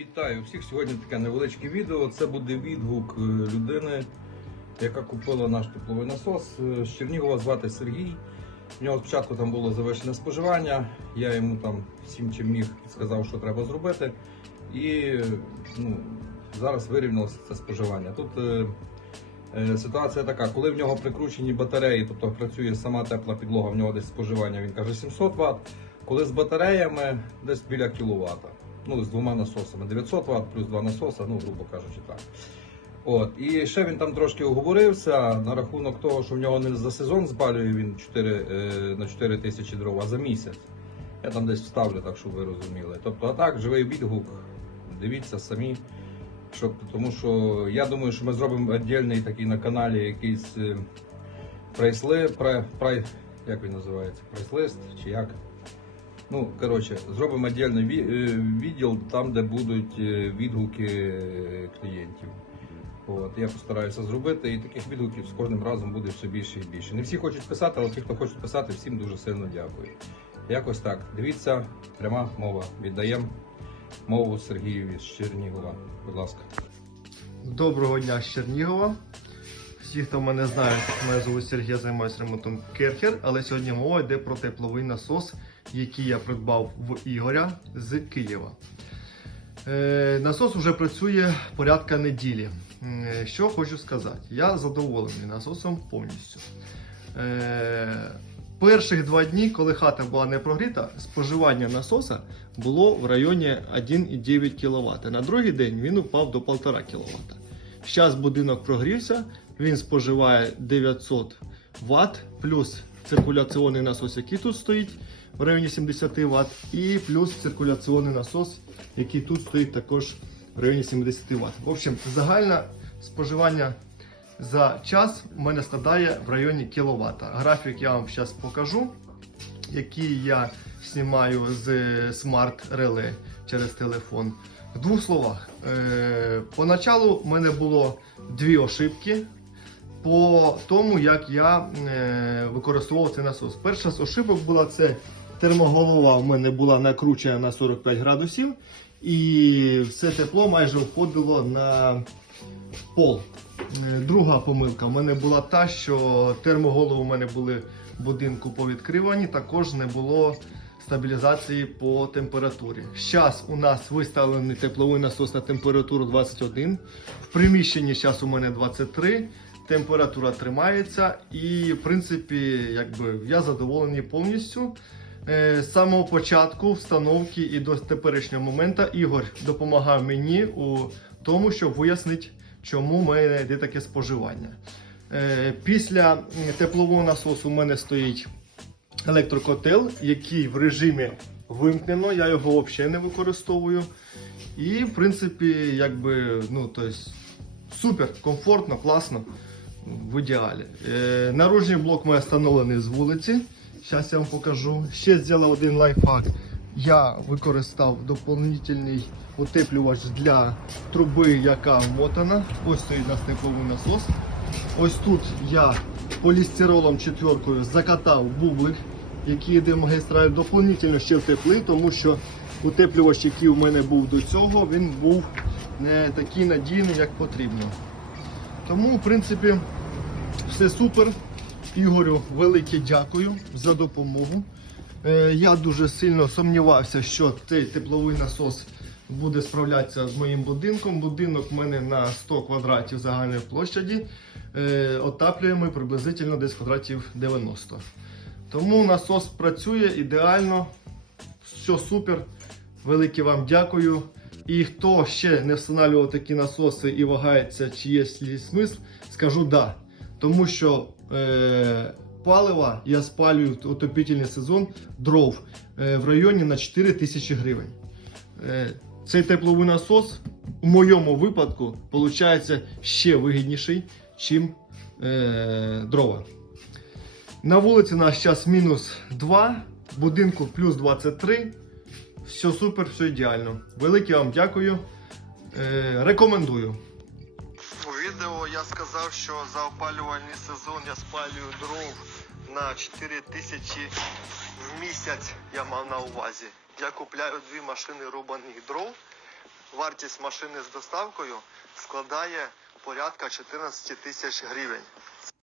Вітаю всіх. Сьогодні таке невеличке відео. Це буде відгук е, людини, яка купила наш тепловий насос. Е, З Чернігова звати Сергій. У нього спочатку там було завищене споживання. Я йому там всім чим міг сказав, що треба зробити. І ну, зараз вирівнялося це споживання. Тут е, е, ситуація така, коли в нього прикручені батареї, тобто працює сама тепла підлога, в нього десь споживання, він каже 700 Вт. Коли з батареями десь біля кіловата. Ну, з двома насосами. 900 Вт плюс два насоса, ну, грубо кажучи, так. От. І ще він там трошки оговорився на рахунок того, що в нього не за сезон збалює він 4, е, на 4 тисячі дров, а за місяць. Я там десь вставлю, так щоб ви розуміли. Тобто, а так, живий відгук, дивіться самі. Щоб, тому що я думаю, що ми зробимо віддільний такий на каналі якийсь е, прайсли, прай, прай, як він називається? Прайс-лист чи як? Ну, коротше, зробимо віддільний е, відділ там, де будуть е, відгуки е, клієнтів. От, я постараюся зробити, і таких відгуків з кожним разом буде все більше і більше. Не всі хочуть писати, але ті, хто хочуть писати, всім дуже сильно дякую. Якось так. Дивіться, пряма мова. Віддаємо мову Сергієві з Чернігова. Будь ласка. Доброго дня з Чернігова. Всі, хто мене знає, мене звуть Сергій, я займаюся ремонтом Керхер, але сьогодні мова йде про тепловий насос, який я придбав в Ігоря з Києва. Е, насос вже працює порядка неділі. Е, Що хочу сказати, я задоволений насосом повністю. Е, перших два дні, коли хата була не прогріта, споживання насоса було в районі 1,9 кВт. На другий день він упав до 1,5 кВт. Зараз будинок прогрівся, він споживає 900 Вт, плюс циркуляційний насос, який тут стоїть в районі 70 Вт, і плюс циркуляційний насос, який тут стоїть також в районі 70 Вт. В общем, загальне споживання за час у мене складає в районі кіловата. Графік я вам зараз покажу, який я знімаю з Relay через телефон. В двох словах, е, поначалу в мене було дві ошибки по тому, як я е, використовував цей насос. Перша з ошибок була це термоголова у мене була накручена на 45 градусів, і все тепло майже входило на пол. Е, Друга помилка у мене була та, що термоголови у мене були в будинку повідкривані, також не було стабілізації по температурі. Зараз у нас виставлений тепловий насос на температуру 21. В приміщенні зараз у мене 23. Температура тримається, і в принципі, якби я задоволений повністю. Е, З самого початку встановки і до теперішнього моменту Ігор допомагав мені у тому, щоб вияснити, чому в мене йде таке споживання. Е, Після теплового насосу у мене стоїть електрокотел, який в режимі вимкнено, я його взагалі не використовую. І, в принципі, якби, ну, то есть, супер, комфортно, класно, в ідеалі. Е, наружний блок має встановлений з вулиці. Зараз я вам покажу. Ще зробив один лайфхак. Я використав доповнительний утеплювач для труби, яка вмотана. Ось стоїть у нас насос. Ось тут я полістиролом четверкою закатав бублик, який йде в магістраль. Доповнительно ще втепли, тому що утеплювач, який у мене був до цього, він був не такий надійний, як потрібно. Тому, в принципі, все супер. Ігорю, велике дякую за допомогу. Е, Я дуже сильно сумнівався, що цей тепловий насос буде справлятися з моїм будинком. Будинок в мене на 100 квадратів загальної площаді. Е, Отаплюємо приблизительно десь квадратів 90. Тому насос працює ідеально. Все супер. Велике вам дякую. І хто ще не встановлював такі насоси і вагається, чи є смисл, скажу да. Тому що е, палива я спалюю в отопительний сезон дров е, в районі на 4 тисячі гривень. Е, цей тепловий насос у моєму випадку виходить ще вигідніший, ніж е, дрова. На вулиці у нас зараз мінус 2, в будинку плюс 23. Все супер, все ідеально. Велике вам дякую. Е, рекомендую. У відео я сказав, що за опалювальний сезон я спалюю дров на 4 тисячі в місяць. Я мав на увазі. Я купляю дві машини рубаних дров вартість машини з доставкою складає порядка 14 тисяч гривень.